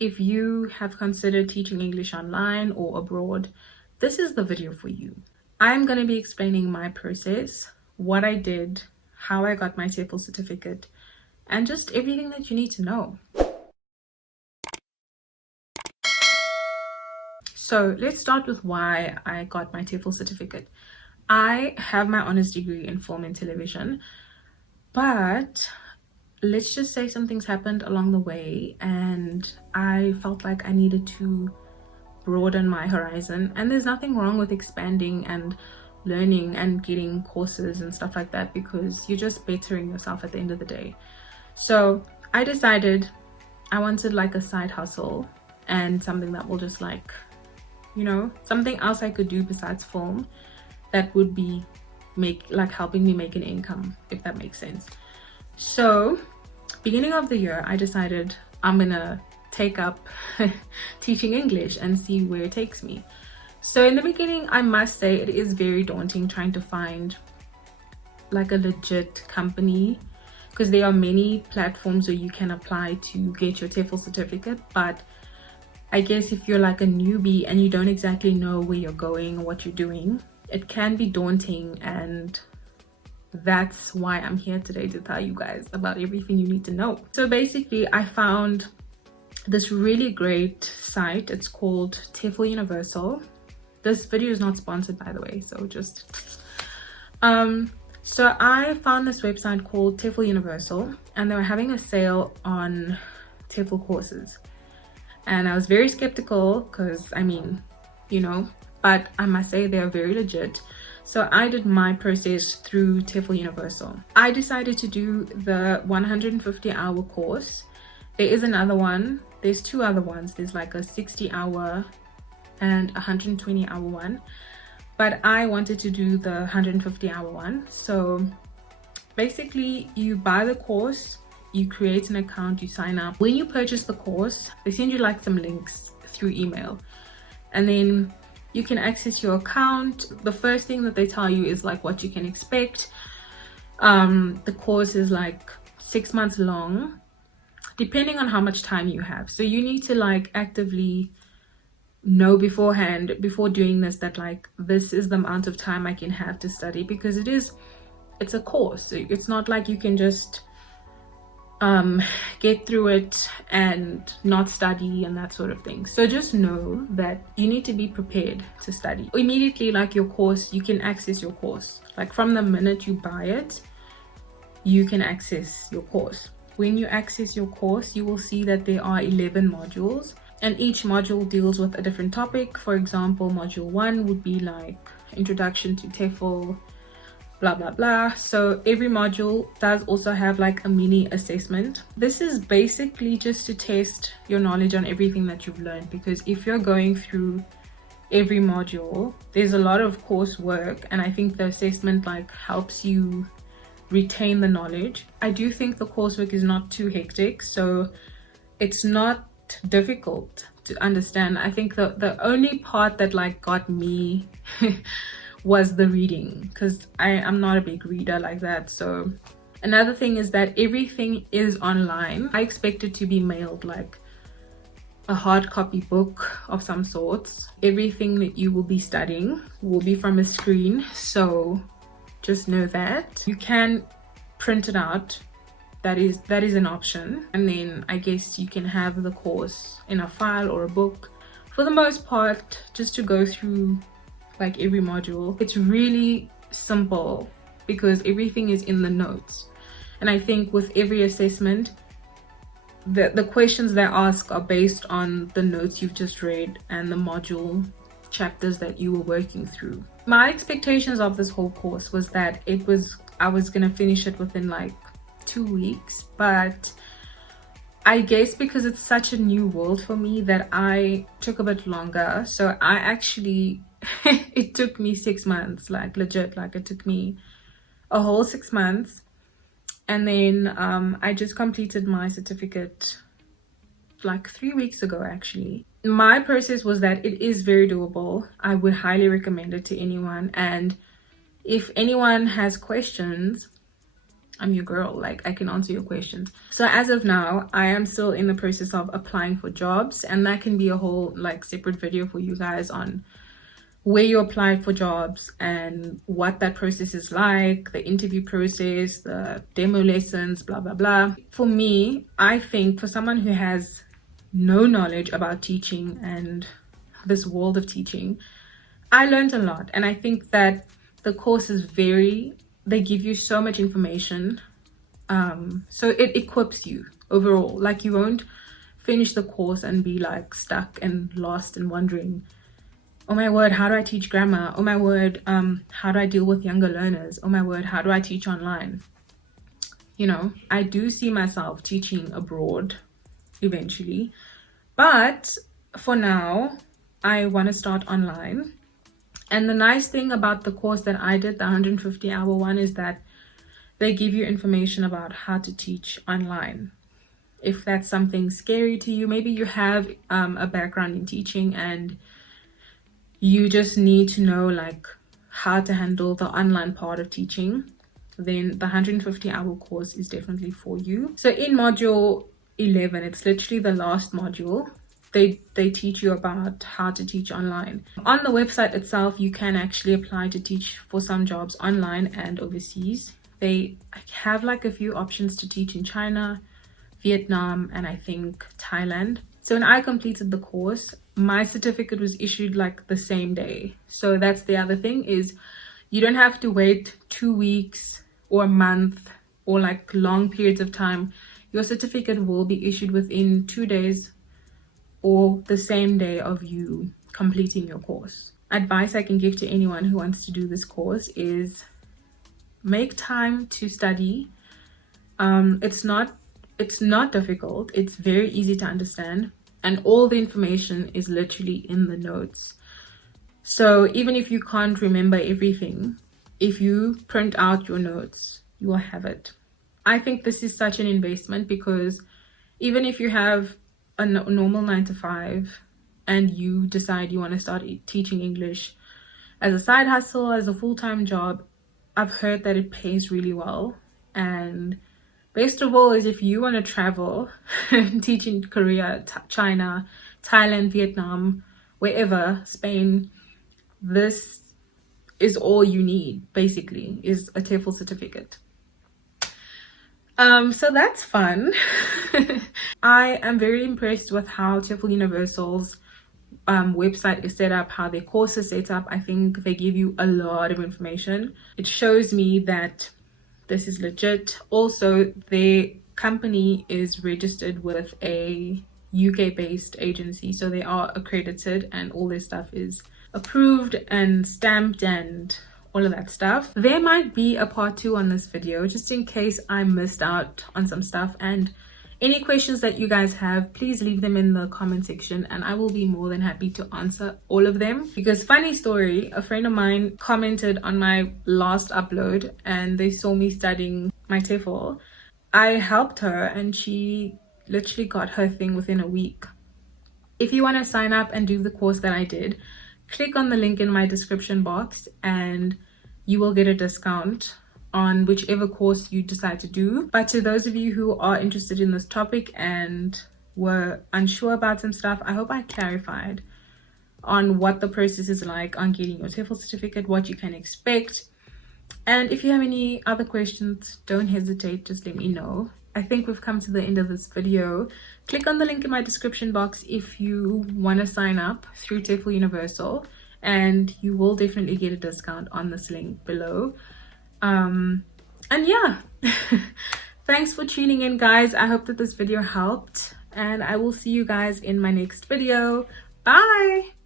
If you have considered teaching English online or abroad, this is the video for you. I'm going to be explaining my process, what I did, how I got my TEFL certificate, and just everything that you need to know. So let's start with why I got my TEFL certificate. I have my honors degree in film and television, but let's just say some things happened along the way and I felt like I needed to broaden my horizon. And there's nothing wrong with expanding and learning and getting courses and stuff like that, because you're just bettering yourself at the end of the day. So I decided I wanted like a side hustle and something that will just like, you know, something else I could do besides film that would be helping me make an income, if that makes sense. So beginning of the year, I decided I'm gonna take up teaching English and see where it takes me. So in the beginning, I must say it is very daunting trying to find like a legit company, because there are many platforms where you can apply to get your TEFL certificate. But I guess if you're like a newbie and you don't exactly know where you're going or what you're doing, it can be daunting, and that's why I'm here today to tell you guys about everything you need to know. So basically, I found this really great site. It's called Tefl Universal. This video is not sponsored, by the way, so just so I found this website called TEFL Universal, and they were having a sale on TEFL courses, and I was very skeptical because I mean, you know, but I must say they are very legit. So I did my process through TEFL Universal. I decided to do the 150-hour course. There is another one. There's two other ones. There's like a 60-hour and 120-hour one. But I wanted to do the 150-hour one. So basically, you buy the course, you create an account, you sign up. When you purchase the course, they send you like some links through email. And then you can access your account. The first thing that they tell you is like what you can expect. The course is like 6 months long, depending on how much time you have. So you need to like actively know beforehand, before doing this, that like this is the amount of time I can have to study, because it's a course. It's not like you can just get through it and not study and that sort of thing. So just know that you need to be prepared to study immediately. Like your course, you can access your course like from the minute you buy it. You can access your course. When you access your course, you will see that there are 11 modules, and each module deals with a different topic. For example, module 1 would be like introduction to TEFL, blah blah blah. So every module does also have like a mini assessment. This is basically just to test your knowledge on everything that you've learned, because if you're going through every module, there's a lot of coursework, and I think the assessment like helps you retain the knowledge. I do think the coursework is not too hectic, so it's not difficult to understand. I think the only part that like got me was the reading, because I'm not a big reader like that. So another thing is that everything is online. I expect it to be mailed like a hard copy book of some sorts. Everything that you will be studying will be from a screen, so just know that. You can print it out. That is an option, and then I guess you can have the course in a file or a book. For the most part, just to go through like every module, it's really simple because everything is in the notes. And I think with every assessment, the questions they ask are based on the notes you've just read and the module chapters that you were working through. My expectations of this whole course was that I was gonna finish it within like 2 weeks, but I guess because it's such a new world for me that I took a bit longer. So I actually it took me 6 months, like legit, like it took me a whole 6 months. And then I just completed my certificate like 3 weeks ago actually. My process was that it is very doable. I would highly recommend it to anyone, and if anyone has questions, I'm your girl. Like, I can answer your questions. So as of now, I am still in the process of applying for jobs, and that can be a whole like separate video for you guys on where you apply for jobs and what that process is like, the interview process, the demo lessons, blah blah blah. For me, I think for someone who has no knowledge about teaching and this world of teaching, I learned a lot. And I think that the course is they give you so much information, so it equips you overall. Like, you won't finish the course and be like stuck and lost and wondering, oh my word, how do I teach grammar? Oh my word, how do I deal with younger learners? Oh my word, how do I teach online? You know, I do see myself teaching abroad eventually, but for now I want to start online. And the nice thing about the course that I did, the 150-hour one, is that they give you information about how to teach online. If that's something scary to you, maybe you have a background in teaching and you just need to know like how to handle the online part of teaching, then the 150-hour course is definitely for you. So in module 11, it's literally the last module, they teach you about how to teach online. On the website itself, you can actually apply to teach for some jobs online and overseas. They have like a few options to teach in China, Vietnam, and I think Thailand. So when I completed the course, my certificate was issued like the same day. So that's the other thing, is you don't have to wait 2 weeks or a month or like long periods of time. Your certificate will be issued within 2 days or the same day of you completing your course. Advice I can give to anyone who wants to do this course is make time to study. It's not difficult. It's very easy to understand, and all the information is literally in the notes. So even if you can't remember everything, if you print out your notes, you will have it. I think this is such an investment, because even if you have a normal 9 to 5 and you decide you want to start teaching English as a side hustle, as a full-time job, I've heard that it pays really well. And best of all is if you want to travel and teach in Korea, China, Thailand, Vietnam, wherever, Spain, this is all you need, basically, is a TEFL certificate. So that's fun. I am very impressed with how TEFL Universal's website is set up, how their course is set up. I think they give you a lot of information. It shows me that this is legit. Also, their company is registered with a UK-based agency, so they are accredited and all their stuff is approved and stamped and all of that stuff. There might be a part 2 on this video, just in case I missed out on some stuff. And any questions that you guys have, please leave them in the comment section and I will be more than happy to answer all of them. Because funny story, a friend of mine commented on my last upload and they saw me studying my TEFL. I helped her and she literally got her thing within a week. If you want to sign up and do the course that I did, click on the link in my description box and you will get a discount on whichever course you decide to do. But to those of you who are interested in this topic and were unsure about some stuff, I hope I clarified on what the process is like on getting your TEFL certificate, what you can expect. And if you have any other questions, don't hesitate, just let me know. I think we've come to the end of this video. Click on the link in my description box if you want to sign up through TEFL Universal, and you will definitely get a discount on this link below. And yeah, thanks for tuning in, guys. I hope that this video helped, and I will see you guys in my next video. Bye.